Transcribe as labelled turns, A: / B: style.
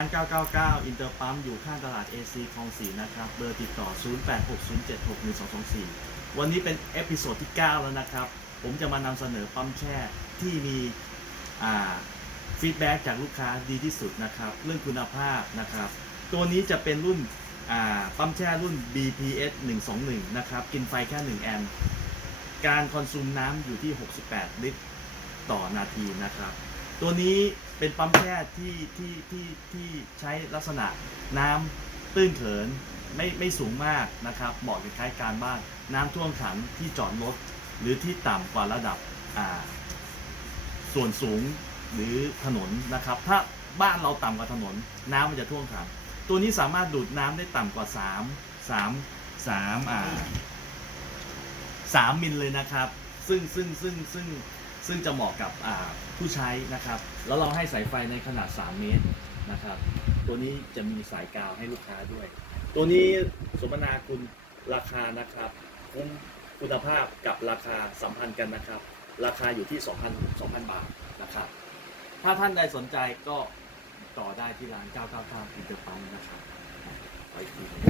A: ร้าน999 อินเตอร์ปั๊มอยู่ข้างตลาด AC คลองสีนะครับ เบอร์ติดต่อ 0860761224 วันนี้เป็นเอพิโซดที่ 9 แล้วนะครับ ผมจะมานำเสนอปั๊มแช่ที่มีฟีดแบ็จากลูกค้าดีที่สุดนะครับ เรื่องคุณภาพนะครับ ตัวนี้จะเป็นรุ่นปั๊มแช่รุ่น BPS 121 นะครับ กินไฟแค่ 1 แอมป์การคอนซูมน้ำอยู่ที่ 68 ลิตรต่อนาทีนะครับ ตัวนี้เป็นปั๊มแช่ที่ที่ที่ที่ใช้ลักษณะน้ำตื้นเขินไม่ไม่สูงมากนะครับ เหมาะกับใช้การบ้านน้ำท่วมขังที่จอดรถหรือที่ต่ำกว่าระดับอ่าส่วนสูงหรือถนนนะครับ ถ้าบ้านเราต่ำกว่าถนน น้ำมันจะท่วมขัง ตัวนี้สามารถดูดน้ำได้ต่ำกว่า3 3 3อ่า สามมิลเลยนะครับ ซึ่งซึ่งซึ่งซึ่ง ซึ่งจะเหมาะกับผู้ใช้นะครับ แล้วเราให้สายไฟในขนาด 3 เมตรนะครับ ตัวนี้จะมีสายกาวให้ลูกค้าด้วย ตัวนี้สมนาคุณราคานะครับคุ้มคุณภาพกับราคาสัมพันธ์กันนะครับ ราคาอยู่ที่ 2,000 2,000 บาทนะครับ ถ้าท่านใดสนใจก็ต่อได้ที่ร้าน 999อินเตอร์ปั๊มนะครับไปอีกที